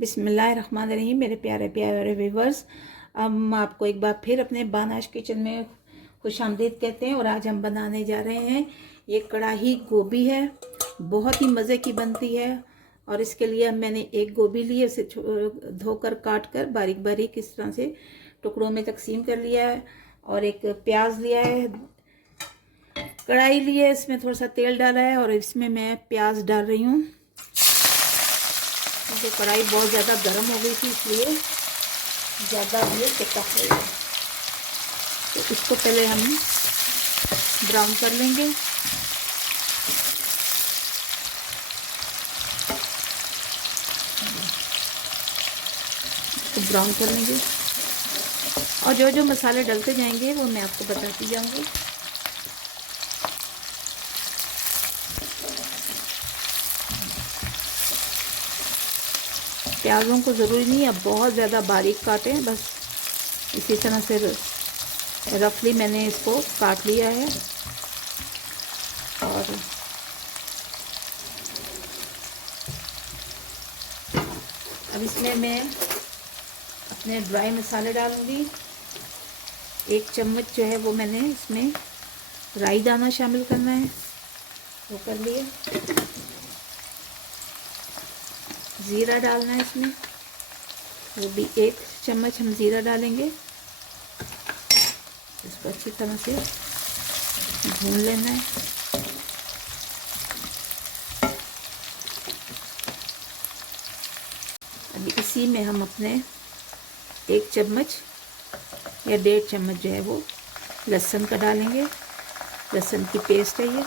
बिस्मिल्लाहिर्रहमानिर्रहीम। मेरे प्यारे प्यारे व्यूवर्स, हम आपको एक बार फिर अपने बानाश किचन में खुशामदीद कहते हैं। और आज हम बनाने जा रहे हैं ये कढ़ाई गोभी है, बहुत ही मज़े की बनती है। और इसके लिए मैंने एक गोभी ली है, उसे धोकर काट कर बारीक बारीक इस तरह से टुकड़ों में तकसीम कर लिया है। और एक प्याज लिया है, कढ़ाई ली है, इसमें थोड़ा सा तेल डाला है और इसमें मैं प्याज डाल रही हूँ। क्योंकि कढ़ाई बहुत ज़्यादा गर्म हो गई थी, इसलिए ज़्यादा ये चिपक रही है। तो इसको पहले हम ब्राउन कर लेंगे। इसको ब्राउन कर लेंगे और जो जो मसाले डलते जाएंगे वो मैं आपको बताती जाऊंगी। प्याज़ों को ज़रूरी नहीं है बहुत ज़्यादा बारीक काटें, बस इसी तरह से रफली मैंने इसको काट लिया है। और अब इसमें मैं अपने ड्राई मसाले डालूंगी। 1 चम्मच जो है वो मैंने इसमें राई दाना शामिल करना है, वो कर लिए। ज़ीरा डालना है इसमें, वो भी 1 चम्मच हम ज़ीरा डालेंगे। इसको अच्छी तरह से भून लेना है। अभी इसी में हम अपने 1 चम्मच या 1.5 चम्मच जो है वो लहसुन का डालेंगे। लहसुन की पेस्ट है ये।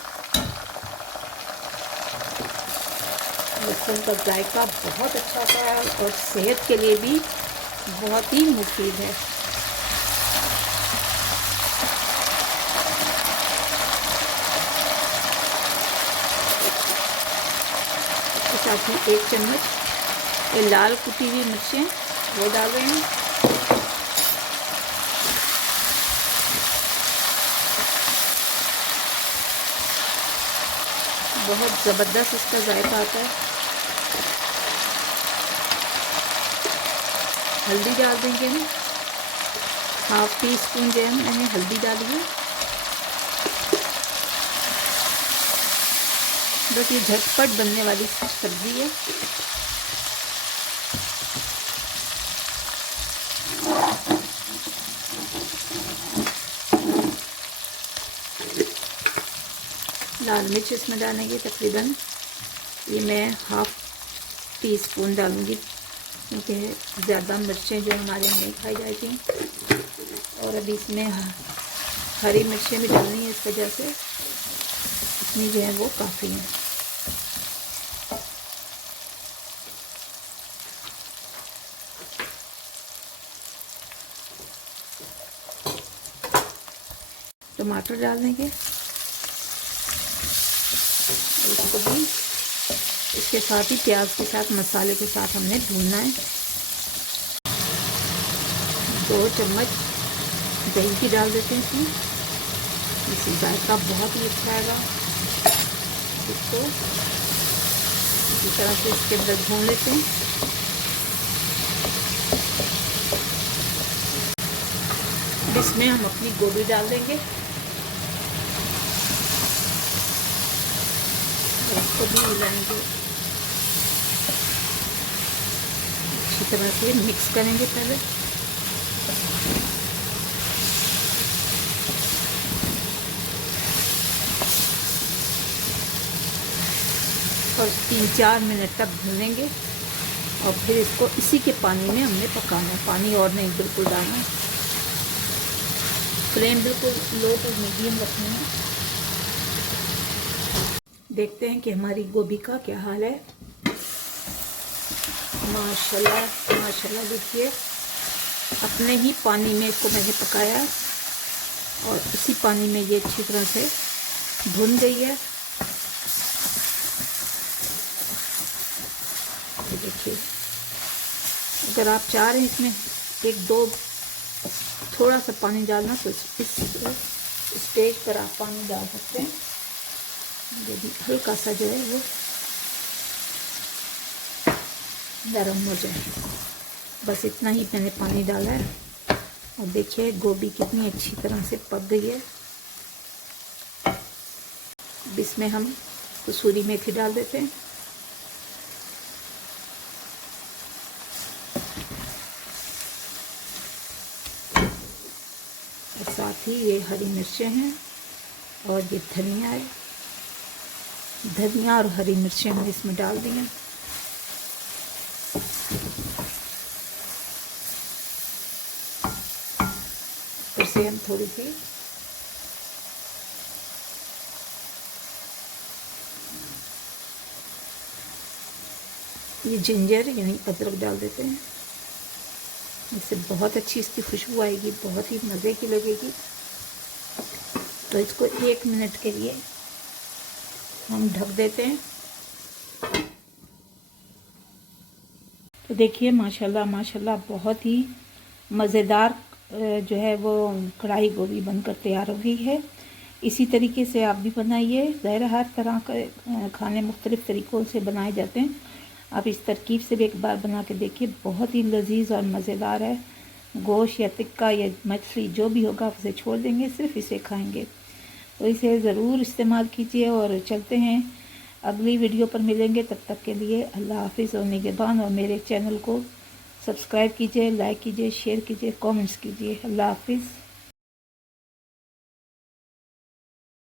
लहसुन का जायका बहुत अच्छा होता है और सेहत के लिए भी बहुत ही मुफीद है। इसके साथ ही 1 चम्मच ये लाल कुटी हुई मिर्चें वो डाल रहे हैं। बहुत ज़बरदस्त इसका जायका आता है। हल्दी डाल देंगे हम, 1/2 टीस्पून जो है मैंने हल्दी डाली है। बस ये झटपट बनने वाली सब्जी है। लाल मिर्च इसमें डालेंगे, तकरीबन ये मैं 1/2 टीस्पून डालूंगी, क्योंकि ज़्यादा मिर्चें जो हमारे यहाँ नहीं खाई जाती। और अभी इसमें हरी मिर्चें भी डालनी है, इस वजह से इतनी जो है वो काफ़ी है। टमाटर डाल देंगे, इसको भी इसके साथ ही प्याज के साथ मसाले के साथ हमने भूनना है। 2 चम्मच दही की डाल देते हैं इसमें, इससे जायका बहुत ही अच्छा आएगा। इसको इसी तरह से इसके अंदर भून लेते हैं। इसमें हम अपनी गोभी डाल देंगे, इसको भी मिलाएंगे, अच्छी तरह से मिक्स करेंगे पहले। और 3-4 मिनट तक भूनेंगे और फिर इसको इसी के पानी में हमने पकाना है। पानी और नहीं बिल्कुल डालना है। फ्लेम बिल्कुल लो टू मीडियम रखनी है। देखते हैं कि हमारी गोभी का क्या हाल है। माशाल्लाह माशाल्लाह, देखिए अपने ही पानी में इसको मैंने पकाया और इसी पानी में ये अच्छी तरह से भुन गई है। देखिए, अगर आप चाह रहे हैं इसमें 1-2 थोड़ा सा पानी डालना, तो इस स्टेज पर आप पानी डाल सकते हैं। ये भी हल्का सा जो है वो नरम हो जाए। बस इतना ही मैंने पानी डाला है और देखिए गोभी कितनी अच्छी तरह से पक गई है। अब इसमें हम कसूरी मेथी डाल देते हैं। और साथ ही ये हरी मिर्चें हैं और ये धनिया है। धनिया और हरी मिर्चें हमने इसमें डाल दी हैं। फिर से हम थोड़ी सी ये जिंजर यानी अदरक डाल देते हैं। इससे बहुत अच्छी इसकी खुशबू आएगी, बहुत ही मज़े की लगेगी। तो इसको 1 मिनट के लिए हम ढक देते हैं। तो देखिए माशाल्लाह माशाल्लाह बहुत ही मज़ेदार जो है वो कढ़ाई गोभी बनकर तैयार हो गई है। इसी तरीके से आप भी बनाइए। ज़ाहिर हर तरह के खाने मुख्तलिफ़ तरीक़ों से बनाए जाते हैं। आप इस तरकीब से भी एक बार बना के देखिए, बहुत ही लजीज और मज़ेदार है। गोश्त या टिक्का या मछली जो भी होगा आप उसे छोड़ देंगे, सिर्फ इसे खाएंगे। तो इसे ज़रूर इस्तेमाल कीजिए। और चलते हैं अगली वीडियो पर मिलेंगे, तब तक के लिए अल्लाह हाफिज़ और निगहबान। और मेरे चैनल को सब्सक्राइब कीजिए, लाइक कीजिए, शेयर कीजिए, कमेंट्स कीजिए। अल्लाह हाफिज़।